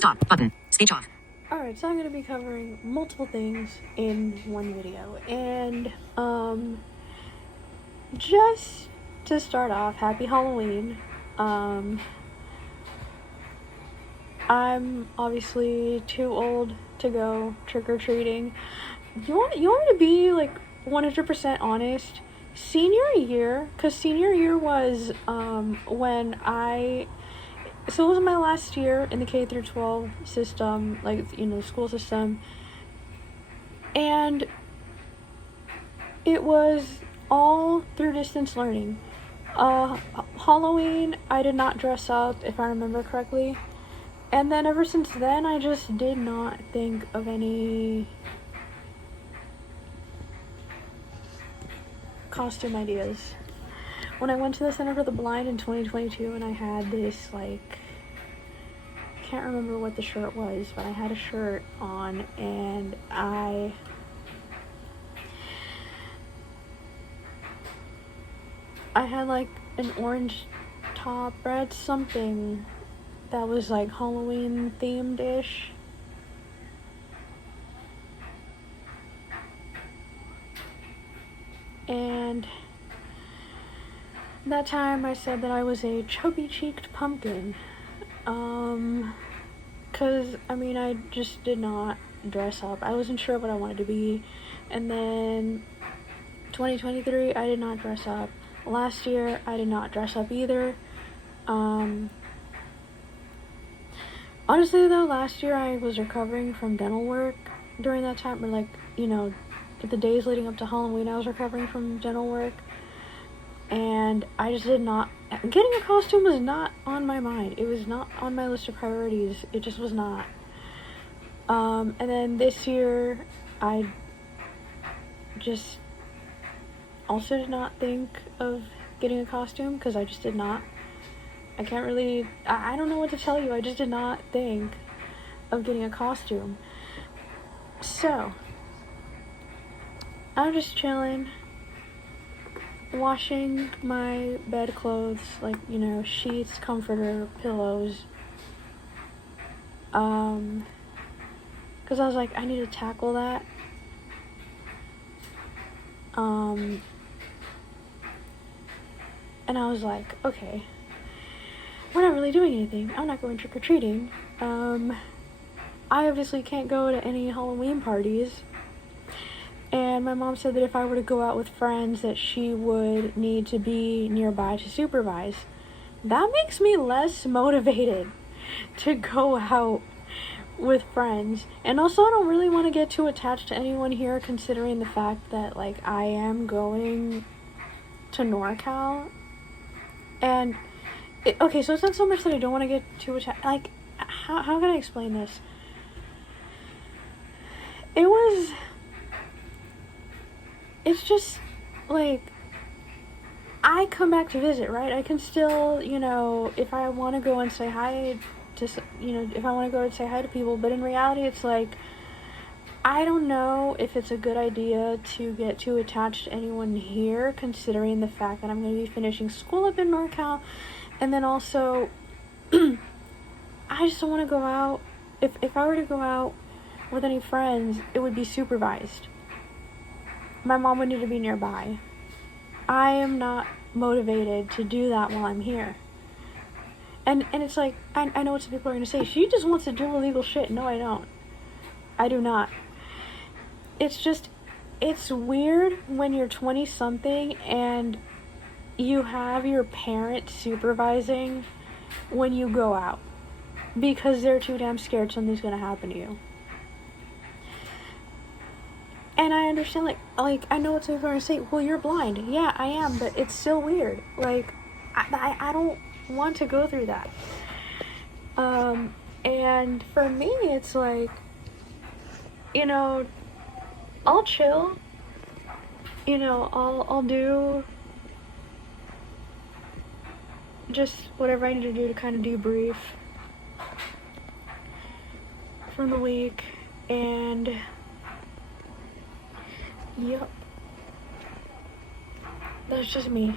Stop button. Speech off. Alright, so I'm going to be covering multiple things in one video, and, just to start off, happy Halloween. I'm obviously too old to go trick-or-treating. You want me to be, like, 100% honest? Senior year was, when so it was my last year in the K through 12 system, like, you know, the school system, and it was all through distance learning. Halloween, I did not dress up, if I remember correctly, and then ever since then, I just did not think of any costume ideas. When I went to the Center for the Blind in 2022 and I had this, like, I can't remember what the shirt was, but I had a shirt on and I had, like, an orange top, or I had something that was, like, Halloween themed-ish. And that time I said that I was a chubby-cheeked pumpkin. 'Cause, I mean, I just did not dress up. I wasn't sure what I wanted to be. And then 2023, I did not dress up. Last year, I did not dress up either. Honestly though, last year I was recovering from dental work during that time, or, like, you know, the days leading up to Halloween, I was recovering from dental work, and I just did not, getting a costume was not on my mind. It was not on my list of priorities. It just was not. And then this year, I just also did not think of getting a costume, because I just did not. I can't really, I don't know what to tell you. I just did not think of getting a costume. So, I'm just chilling, washing my bedclothes, like, you know, sheets, comforter, pillows, because I was like, I need to tackle that, and I was like, okay, we're not really doing anything, I'm not going trick-or-treating, I obviously can't go to any Halloween parties. And my mom said that if I were to go out with friends, that she would need to be nearby to supervise. That makes me less motivated to go out with friends. And also, I don't really want to get too attached to anyone here, considering the fact that, like, I am going to NorCal. And, okay, so it's not so much that I don't want to get too attached. Like, how can I explain this? It's just, like, I come back to visit, right? I can still, you know, if I want to go and say hi to, you know, if I want to go and say hi to people, but in reality, it's like, I don't know if it's a good idea to get too attached to anyone here, considering the fact that I'm going to be finishing school up in NorCal, and then also, I just don't want to go out. If I were to go out with any friends, it would be supervised. My mom would need to be nearby. I am not motivated to do that while I'm here. And it's like, I know what some people are going to say, she just wants to do illegal shit. No, I don't. I do not. It's just, it's weird when you're 20-something and you have your parents supervising when you go out, because they're too damn scared something's going to happen to you. And I understand, like, I know what some people are going to say, well, you're blind. Yeah, I am, but it's still weird. Like, I don't want to go through that. And for me, it's like, you know, I'll chill. You know, I'll do just whatever I need to do to kind of debrief from the week, and yep, that's just me.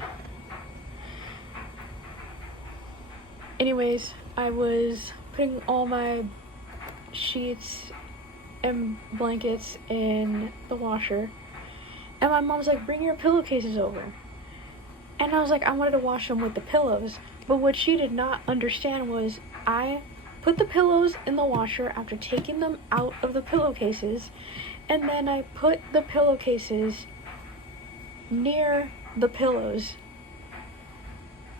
Anyways, I was putting all my sheets and blankets in the washer. And my mom's like, bring your pillowcases over. And I was like, I wanted to wash them with the pillows. But what she did not understand was I put the pillows in the washer after taking them out of the pillowcases. And then I put the pillowcases near the pillows.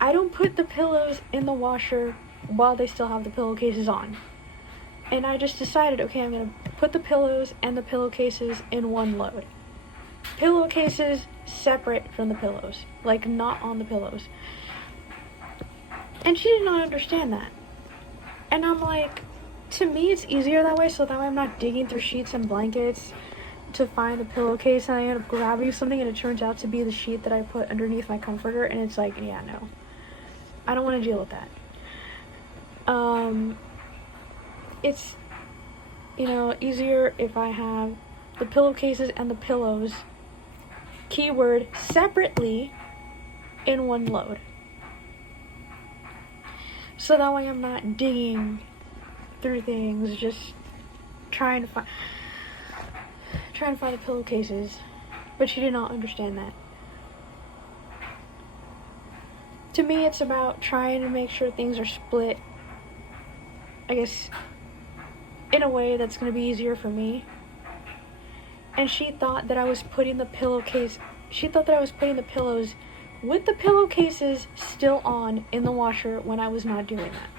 I don't put the pillows in the washer while they still have the pillowcases on. And I just decided, okay, I'm going to put the pillows and the pillowcases in one load. Pillowcases separate from the pillows, like not on the pillows. And she did not understand that. And I'm like, to me it's easier that way, so that way I'm not digging through sheets and blankets to find the pillowcase, and I end up grabbing something and it turns out to be the sheet that I put underneath my comforter, and it's like, yeah, no. I don't want to deal with that. It's, easier if I have the pillowcases and the pillows, keyword, separately in one load. So that way I'm not digging through things, just trying to find the pillowcases. But she did not understand that. To me, it's about trying to make sure things are split, I guess, in a way that's going to be easier for me. And she thought that I was putting the pillows with the pillowcases still on in the washer when I was not doing that.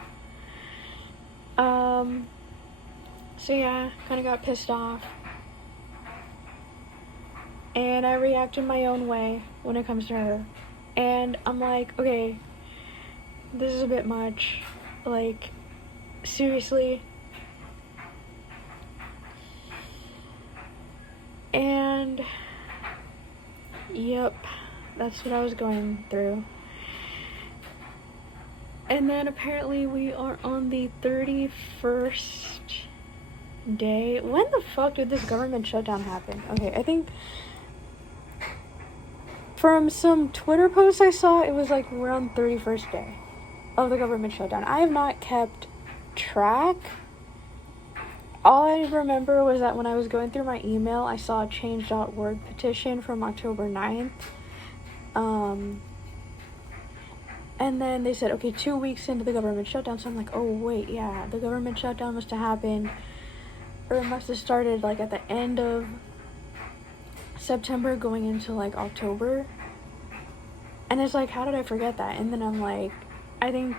So yeah, kind of got pissed off. And I reacted my own way when it comes to her. And I'm like, okay, this is a bit much. Like, seriously. And, yep, that's what I was going through. And then apparently we are on the 31st day. When the fuck did this government shutdown happen? Okay, I think from some Twitter posts I saw, it was like around 31st day of the government shutdown. I have not kept track. All I remember was that when I was going through my email, I saw a change.org petition from October 9th. And then they said, okay, 2 weeks into the government shutdown. So I'm like, oh, wait, yeah, the government shutdown must have happened, or it must have started like at the end of September going into like October. And it's like, how did I forget that? And then I'm like, I don't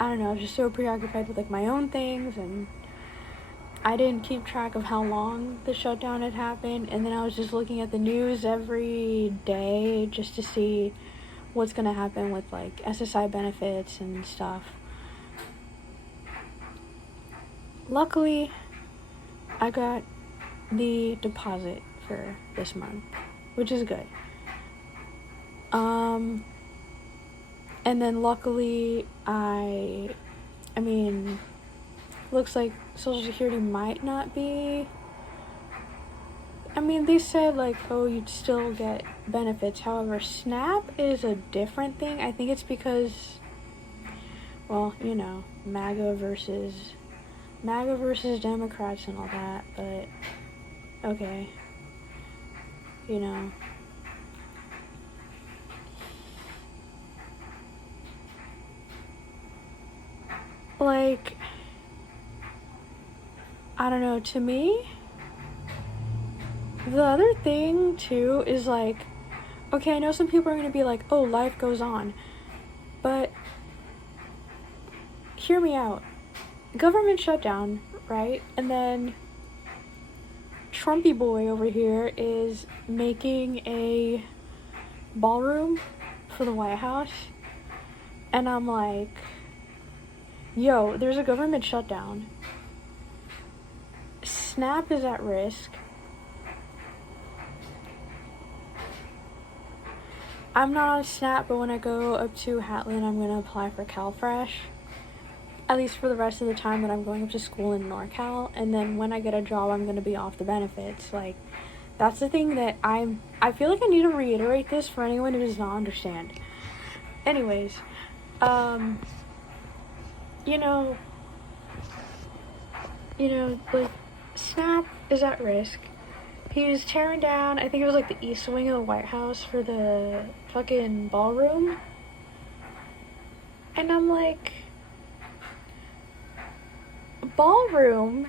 know, I was just so preoccupied with like my own things, and I didn't keep track of how long the shutdown had happened. And then I was just looking at the news every day just to see what's gonna happen with like SSI benefits and stuff. Luckily, I got the deposit for this month, which is good. And then luckily looks like Social Security might not be, they said like, oh, you'd still get benefits. However, SNAP is a different thing. I think it's because, well, MAGA versus Democrats and all that, but okay, like, I don't know, to me, the other thing too is like, okay, I know some people are going to be like, oh, life goes on, but hear me out. Government shutdown, right? And then Trumpy boy over here is making a ballroom for the White House, and I'm like, yo, there's a government shutdown. SNAP is at risk. I'm not on SNAP, but when I go up to Hatland, I'm going to apply for CalFresh. At least for the rest of the time that I'm going up to school in NorCal. And then when I get a job, I'm going to be off the benefits. Like, that's the thing that I feel like I need to reiterate this for anyone who does not understand. Anyways, you know, like, Snap is at risk. He was tearing down, I think it was like the east wing of the White House for the fucking ballroom. And I'm like, ballroom?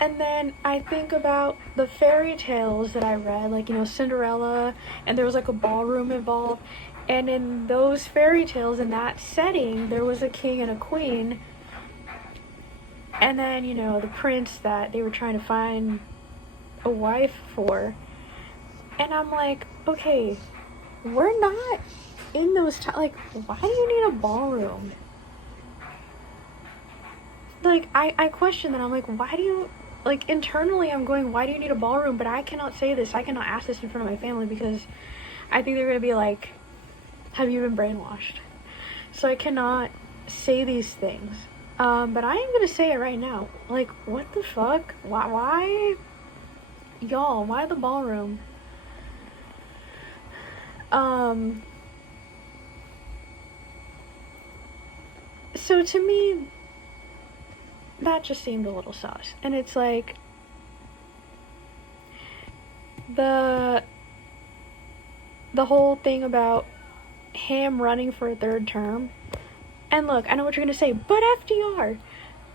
And then I think about the fairy tales that I read, like, you know, Cinderella, and there was like a ballroom involved. And in those fairy tales, in that setting, there was a king and a queen. And then, you know, the prince that they were trying to find a wife for. And I'm like, okay, we're not in those times. Like, why do you need a ballroom? Like, I question that. I'm like, why do you, like, internally I'm going, why do you need a ballroom? But I cannot say this. I cannot ask this in front of my family because I think they're going to be like, have you been brainwashed? So I cannot say these things. But I am going to say it right now. Like, what the fuck? Why? Y'all, why the ballroom? So to me, that just seemed a little sus. And it's like, the whole thing about him running for a third term. And look, I know what you're gonna say, but FDR.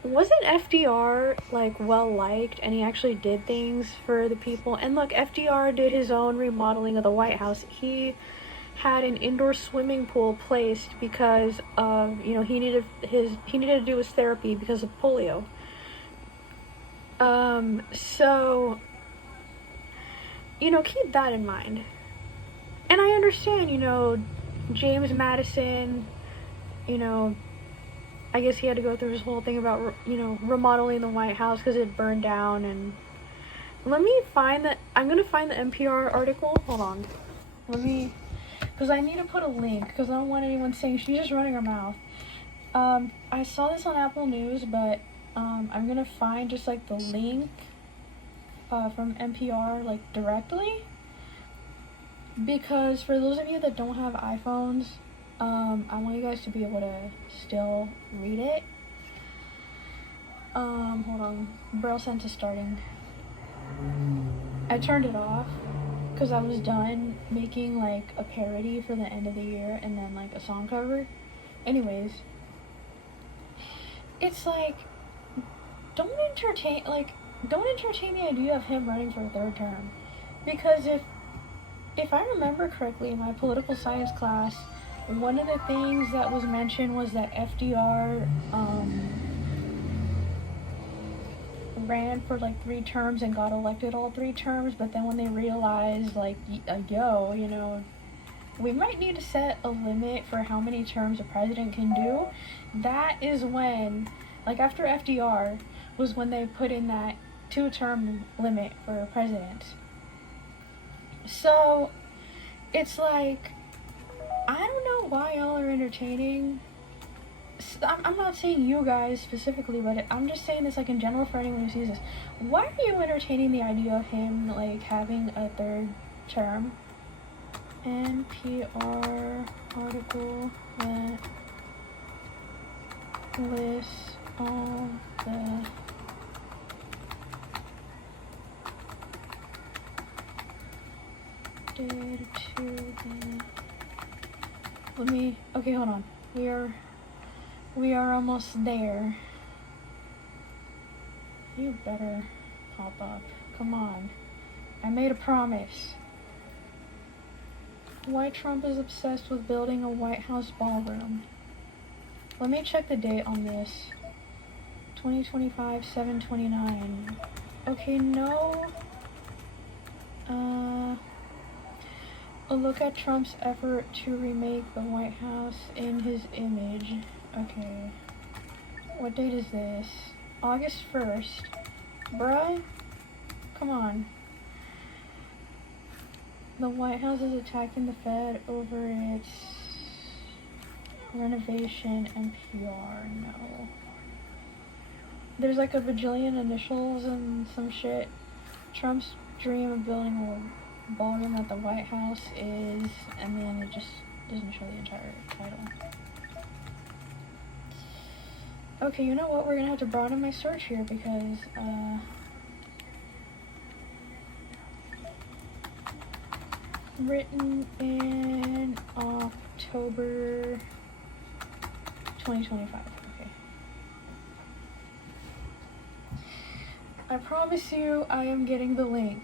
Wasn't FDR, like, well-liked, and he actually did things for the people? And look, FDR did his own remodeling of the White House. He had an indoor swimming pool placed because of, you know, he needed to do his therapy because of polio. So, you know, keep that in mind. And I understand, you know, James Madison, you know, I guess he had to go through his whole thing about, you know, remodeling the White House because it burned down. And let me find I'm going to find the NPR article. Hold on. Because I need to put a link because I don't want anyone saying she's just running her mouth. I saw this on Apple News, but I'm going to find just, like, the link from NPR, like, directly. Because for those of you that don't have iPhones, I want you guys to be able to still read it. Hold on. Braille Sense is starting. I turned it off because I was done making, like, a parody for the end of the year and then, like, a song cover. Anyways, it's like, don't entertain the idea of him running for a third term. Because if I remember correctly in my political science class, one of the things that was mentioned was that FDR ran for like 3 terms and got elected all 3 terms, but then when they realized, like, yo, you know, we might need to set a limit for how many terms a president can do, that is when, like, after FDR was when they put in that 2-term limit for presidents. So it's like, I don't know why y'all are entertaining. I'm not saying you guys specifically, but I'm just saying this, like, in general for anyone who sees this. Why are you entertaining the idea of him, like, having a 3rd term? NPR article that lists all the did to the... okay, hold on. We are almost there. You better pop up. Come on. I made a promise. Why Trump is obsessed with building a White House ballroom. Let me check the date on this. 2025, 7/29. Okay, no. A look at Trump's effort to remake the White House in his image. Okay. What date is this? August 1st. Bruh? Come on. The White House is attacking the Fed over its renovation. NPR. No. There's like a bajillion initials and some shit. Trump's dream of building a ballroom at the White House is, and then it just doesn't show the entire title. Okay, you know what? We're gonna have to broaden my search here because, written in October 2025. Okay. I promise you I am getting the link.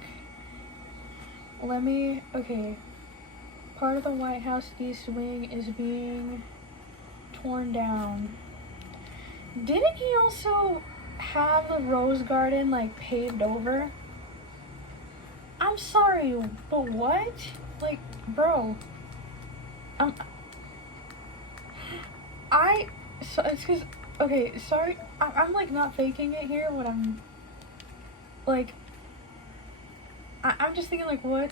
Okay. Part of the White House East Wing is being torn down. Didn't he also have the Rose Garden, like, paved over? I'm sorry, but what? Like, bro. So it's because, okay, sorry, I'm like not faking it here, but I'm, like, I'm just thinking, like, what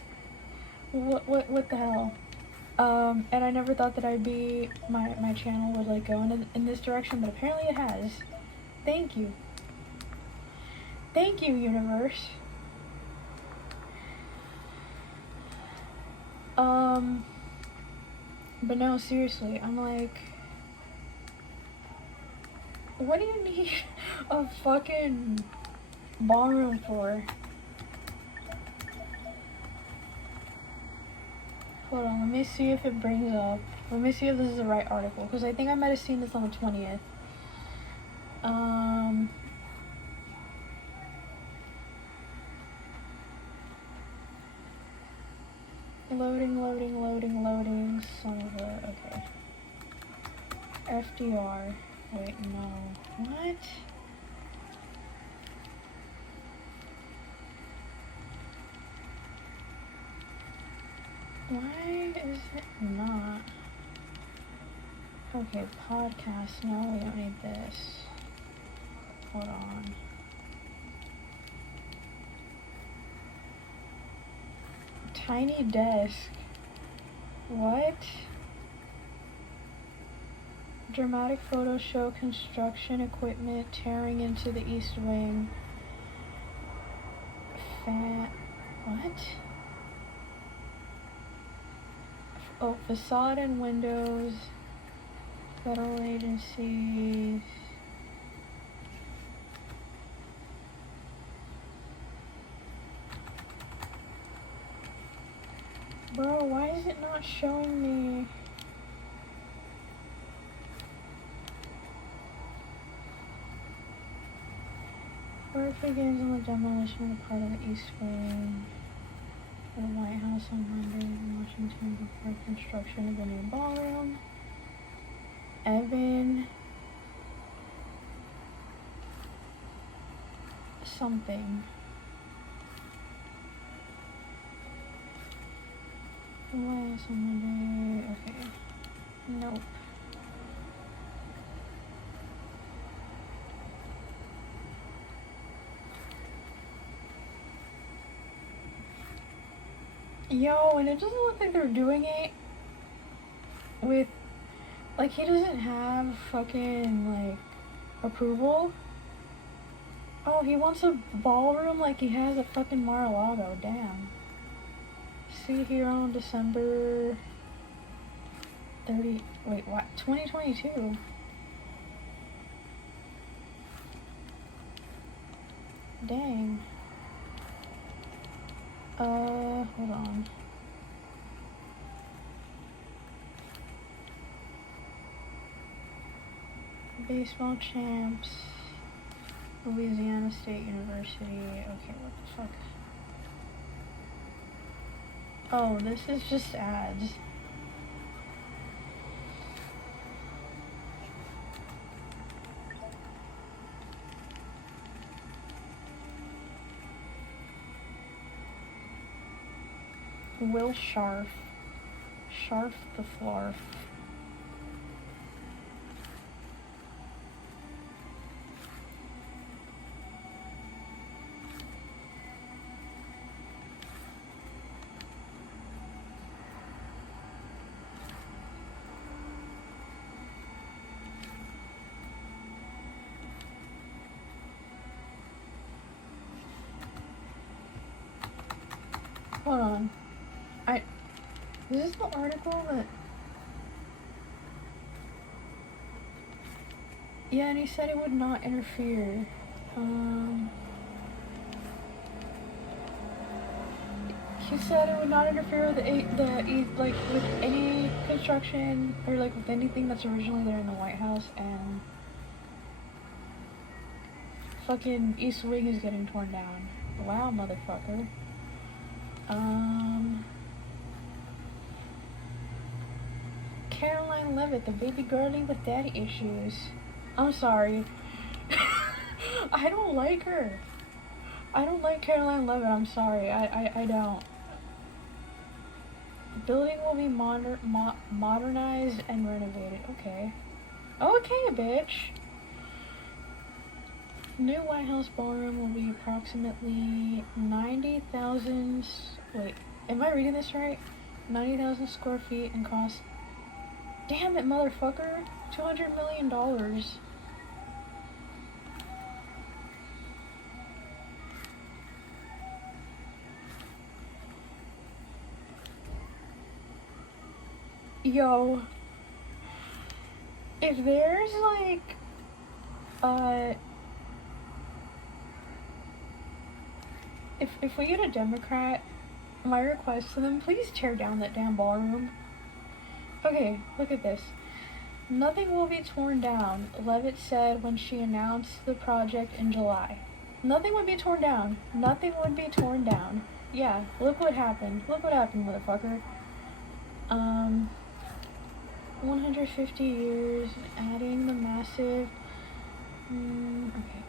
the hell? And I never thought that my channel would, like, go in this direction, but apparently it has. Thank you. Thank you, universe. But no, seriously, I'm like, what do you need a fucking ballroom for? Hold on, let me see if it brings up. Let me see if this is the right article, because I think I might have seen this on the 20th. Loading. Son of a. Okay. FDR. Wait, no. What? Why is it not? Okay, podcast. No, we don't need this. Hold on. Tiny desk. What? Dramatic photo show construction equipment tearing into the East Wing. What? Oh, facade and windows. Federal agencies. Bro, why is it not showing me? Work begins on the demolition of part of the East Wing of the White House on Monday in Washington before construction of the new ballroom. Evan something. The White House on Monday. Okay. Nope. Yo, and it doesn't look like they're doing it with, like, he doesn't have fucking, like, approval. Oh, he wants a ballroom like he has at fucking Mar-a-Lago. Damn. See here on December 30. Wait, what? 2022. Dang. Hold on. Baseball champs. Louisiana State University. Okay, what the fuck? Oh, this is just ads. Will Scharf. Scharf the Flarf. Hold on. Is this the article that... Yeah, and he said it would not interfere. He said it would not interfere with like with any construction or like with anything that's originally there in the White House, and fucking East Wing is getting torn down. Wow, motherfucker. Caroline Levitt, the baby girlie with daddy issues. I'm sorry. I don't like her. I don't like Caroline Levitt. I'm sorry. I don't. Building will be modernized and renovated. Okay. Okay, bitch. New White House ballroom will be approximately 90,000. Wait, am I reading this right? 90,000 square feet and cost. Damn it, motherfucker! $200 million. Yo, if there's like, if we get a Democrat, my request to them, please tear down that damn ballroom. Okay, look at this. Nothing will be torn down, Levitt said when she announced the project in July. Nothing would be torn down. Nothing would be torn down. Yeah, look what happened. Look what happened, motherfucker. 150 years, adding the massive. Okay,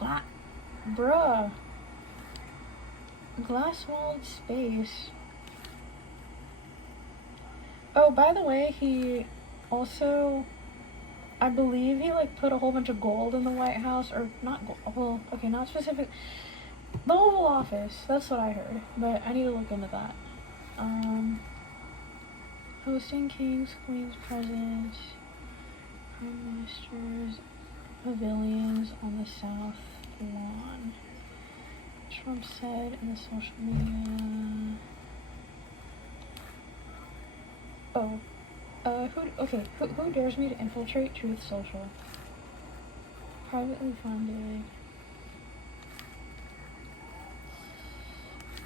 no. Bruh. Glass-walled space. Oh, by the way, he also, I believe he like put a whole bunch of gold in the White House, or not gold. Well, okay, not specific. The Oval Office. That's what I heard, but I need to look into that. Hosting kings, queens, presidents, prime ministers, pavilions on the South Lawn. Trump said in the social media. Oh, who dares me to infiltrate Truth Social? Privately funded.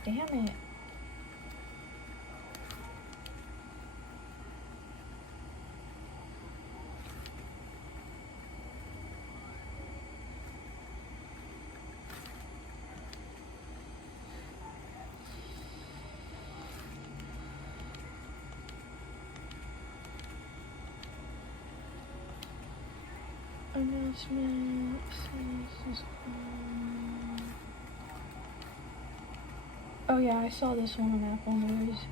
Damn it. Announcement. Oh yeah, I saw this one on Apple News.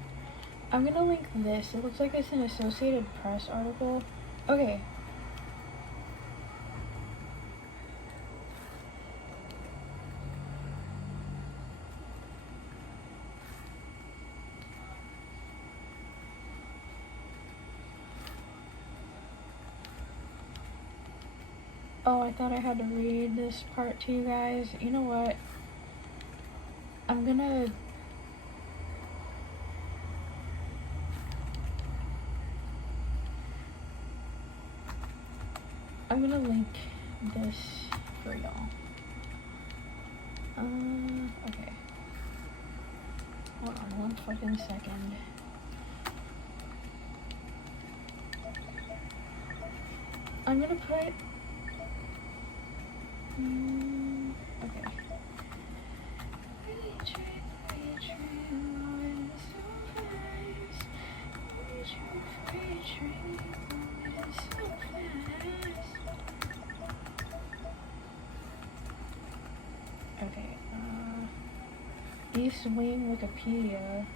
I'm gonna link this. It looks like it's an Associated Press article. Okay. Oh, I thought I had to read this part to you guys. You know what? I'm gonna link this for y'all. Okay. Hold on one fucking second. I'm gonna put okay. Okay, East Wing Wikipedia.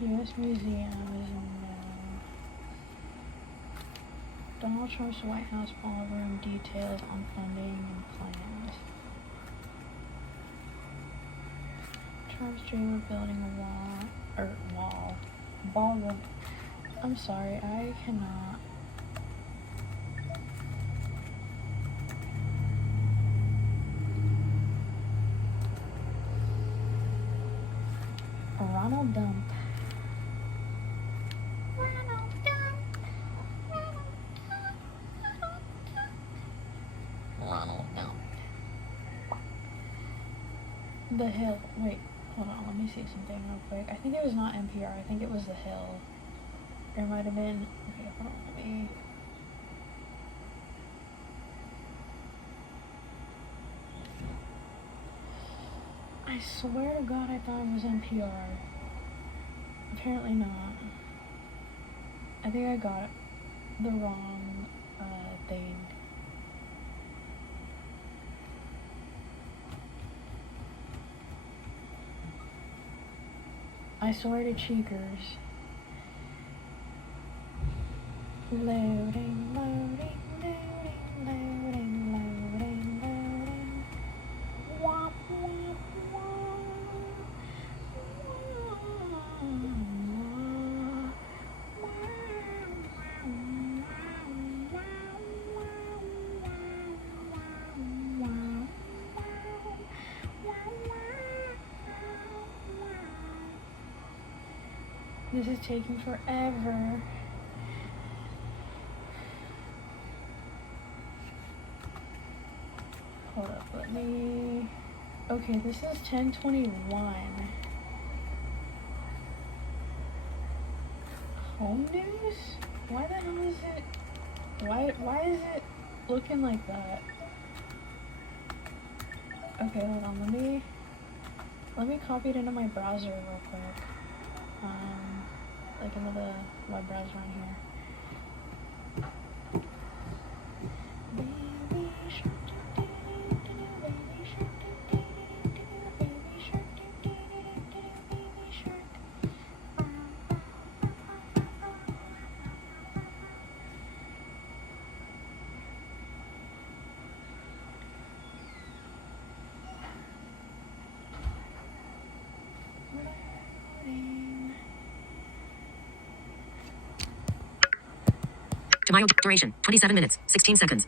U.S. Museums. Donald Trump's White House ballroom details on funding and plans. Trump's dream of building a ballroom. I'm sorry, I cannot. Ronald Dump. The Hill. Wait, hold on. Let me see something real quick. I think it was not NPR. I think it was The Hill. There might have been. Okay, hold on. Let me. I swear to God, I thought it was NPR. Apparently not. I think I got the wrong thing. I swear to cheekers. Loading, loading, loading, loading, loading, loading. Womp, womp, This is taking forever. Hold up, let me... Okay, this is 10:21. Home news? Why the hell is it... Why is it looking like that? Okay, hold on, let me copy it into my browser real quick. Like into the web browser on here. Tamayo duration 27 minutes 16 seconds.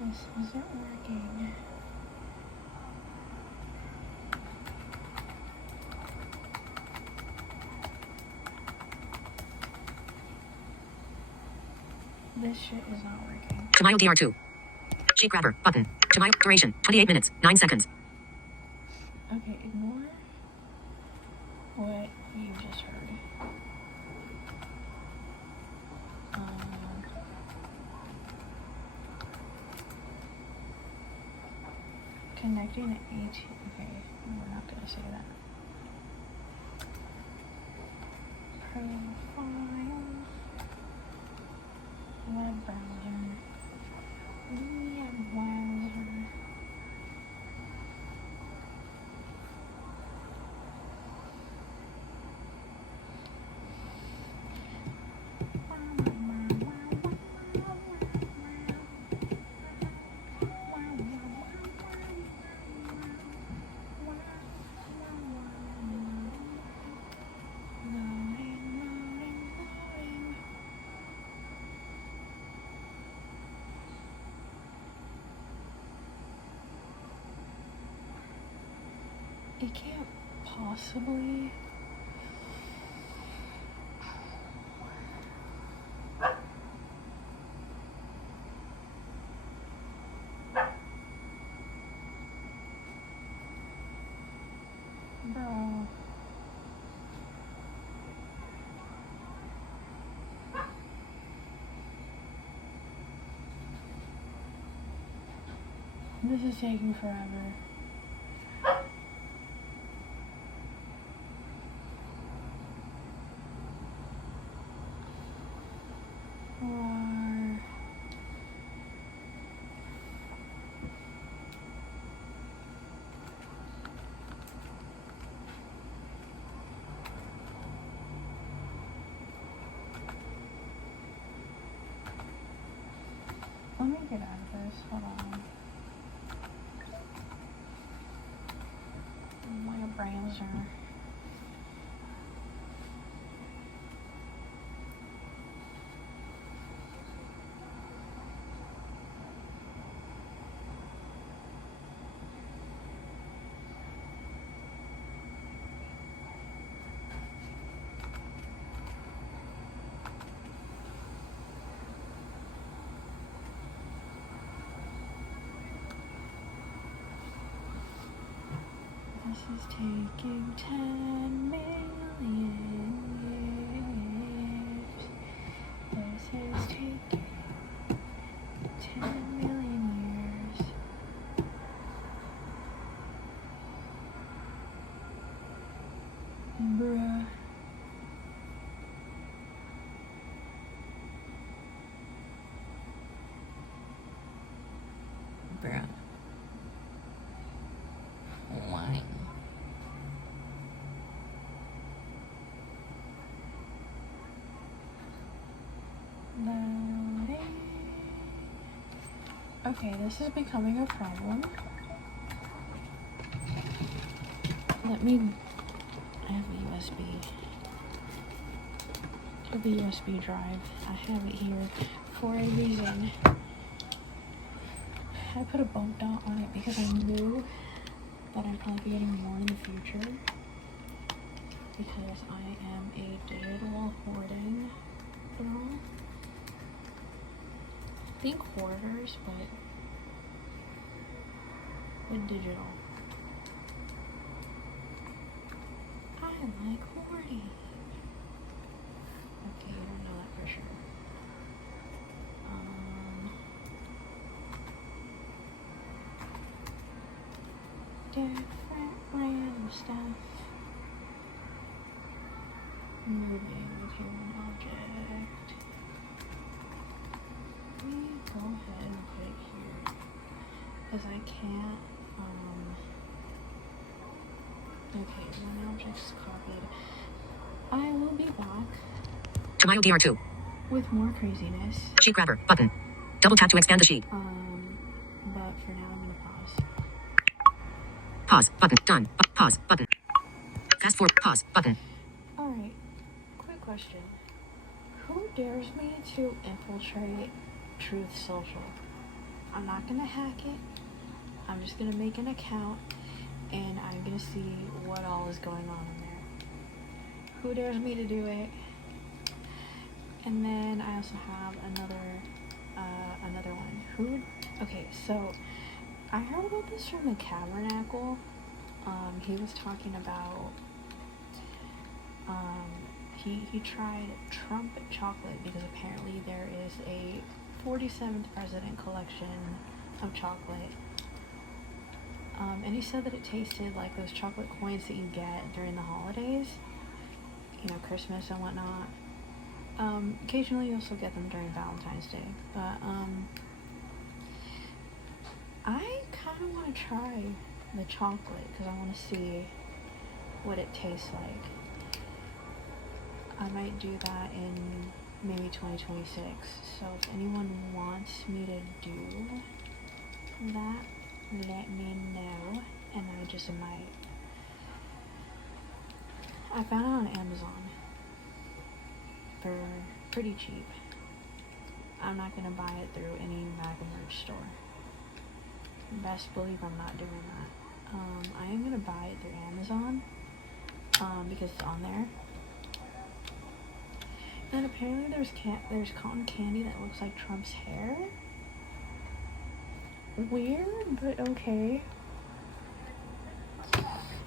This isn't working. This shit is not working. Tamayo DR2. Sheet grabber button. Tamayo duration 28 minutes 9 seconds. Okay, ignore what you just heard. Connecting to AT. Okay, we're not gonna say that. Profile. Web browser. Web browser. It can't possibly. Bro. This is taking forever. Let me get out of this. this. Hold on. My browser. This is taking 10 million years. This is taking 10 million years. Bruh. Bruh. Why? Loading. Okay, this is becoming a problem. I have a USB drive. I have it here for a reason. I put a bump dot on it because I knew that I'd probably be getting more in the future because I am a digital hoarding girl. Think hoarders, but with digital. I like hoarding. Okay, you don't know that for sure. Different random stuff. Moving with human object. Let me go ahead and put it here. Because I can't, okay, one object's copied. I will be back Tamayo DR2. with more craziness. Sheet grabber. Button. Double tap to expand the sheet. But for now I'm gonna pause. Pause. Button. Done. Pause. Button. Fast forward. Pause. Button. Alright, quick question. Who dares me to infiltrate Truth Social? I'm not gonna hack it. I'm just gonna make an account and I'm gonna see what all is going on in there. Who dares me to do it? And then I also have another one. Okay, so I heard about this from the Tabernacle. He was talking about he tried Trump chocolate because apparently there is a 47th president collection of chocolate. And he said that it tasted like those chocolate coins that you get during the holidays, you know, Christmas and whatnot. Occasionally you also get them during Valentine's Day, but I kind of want to try the chocolate because I want to see what it tastes like. I might do that in maybe 2026, so if anyone wants me to do that, let me know, and I just might. I found it on Amazon for pretty cheap. I'm not gonna buy it through any MAGA merch store. Best believe I'm not doing that. I am gonna buy it through Amazon because it's on there. And apparently there's cotton candy that looks like Trump's hair. Weird, but okay.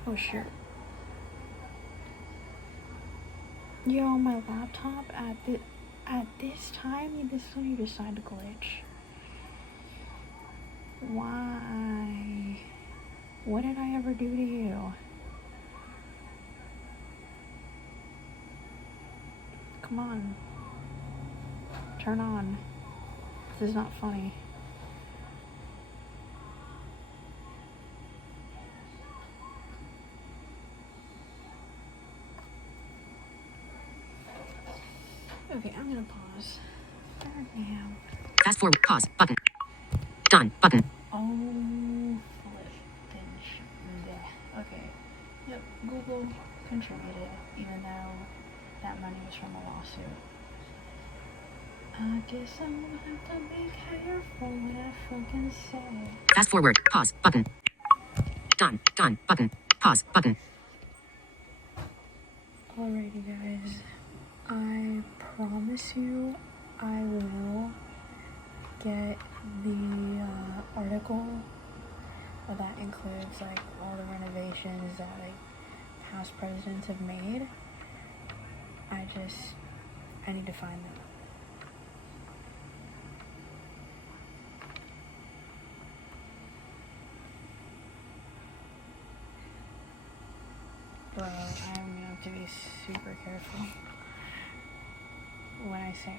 Oh, sure. Yo, my laptop at this time, this is when you decide to glitch. Why? What did I ever do to you? Come on. Turn on. This is not funny. Okay, I'm gonna pause for now. Fast forward. Pause. Button. Done. Button. Oh, flippin' okay. Yep, Google contributed, even though that money was from a lawsuit. I guess I'm gonna have to be careful what I fucking say. Fast forward. Pause. Button. Done. Done. Button. Pause. Button. Alrighty, guys. I promise you I will get the article that includes like all the renovations that like past presidents have made. I need to find them. Bro, I'm gonna have to be super careful when I say.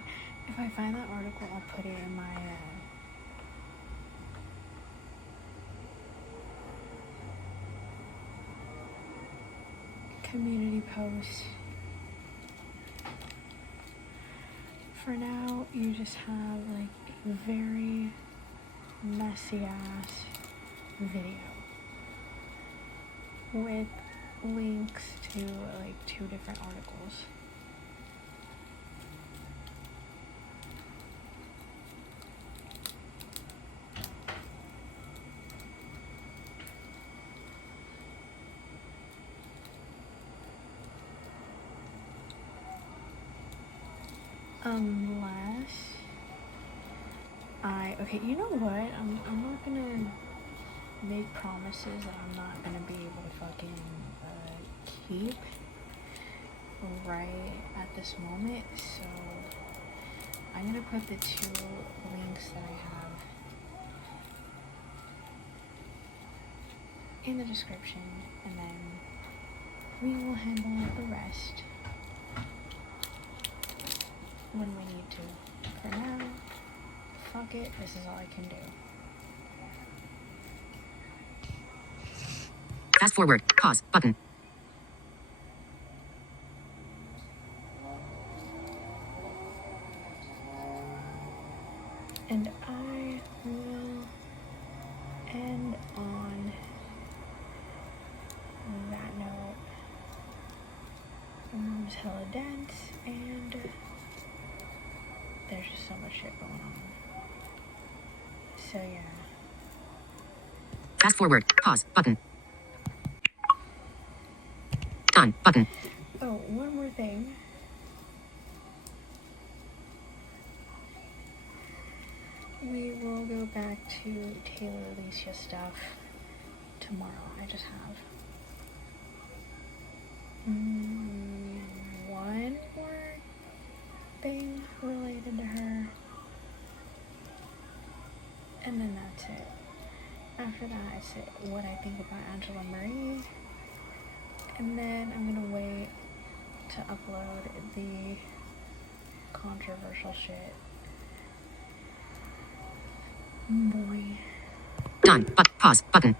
If I find that article, I'll put it in my community post. For now, you just have like a very messy ass video with links to like 2 different articles. Unless okay, you know what? I'm not gonna make promises that I'm not gonna be able to fucking keep right at this moment, so I'm gonna put the 2 links that I have in the description, and then we will handle the rest when we need to. For now, fuck it, this is all I can do. Fast forward. Pause. Button. And I will end on that note. Room's hella dense, and there's just so much shit going on. So yeah. Fast forward. Pause. Button. Done. Button. Oh, one more thing. We will go back to Taylor Alicia stuff tomorrow. I just have one more thing related to her, and then that's it. After that, it's what I think about Angela Marie, and then I'm gonna wait to upload the controversial shit. Boy. Done. Pause. Button.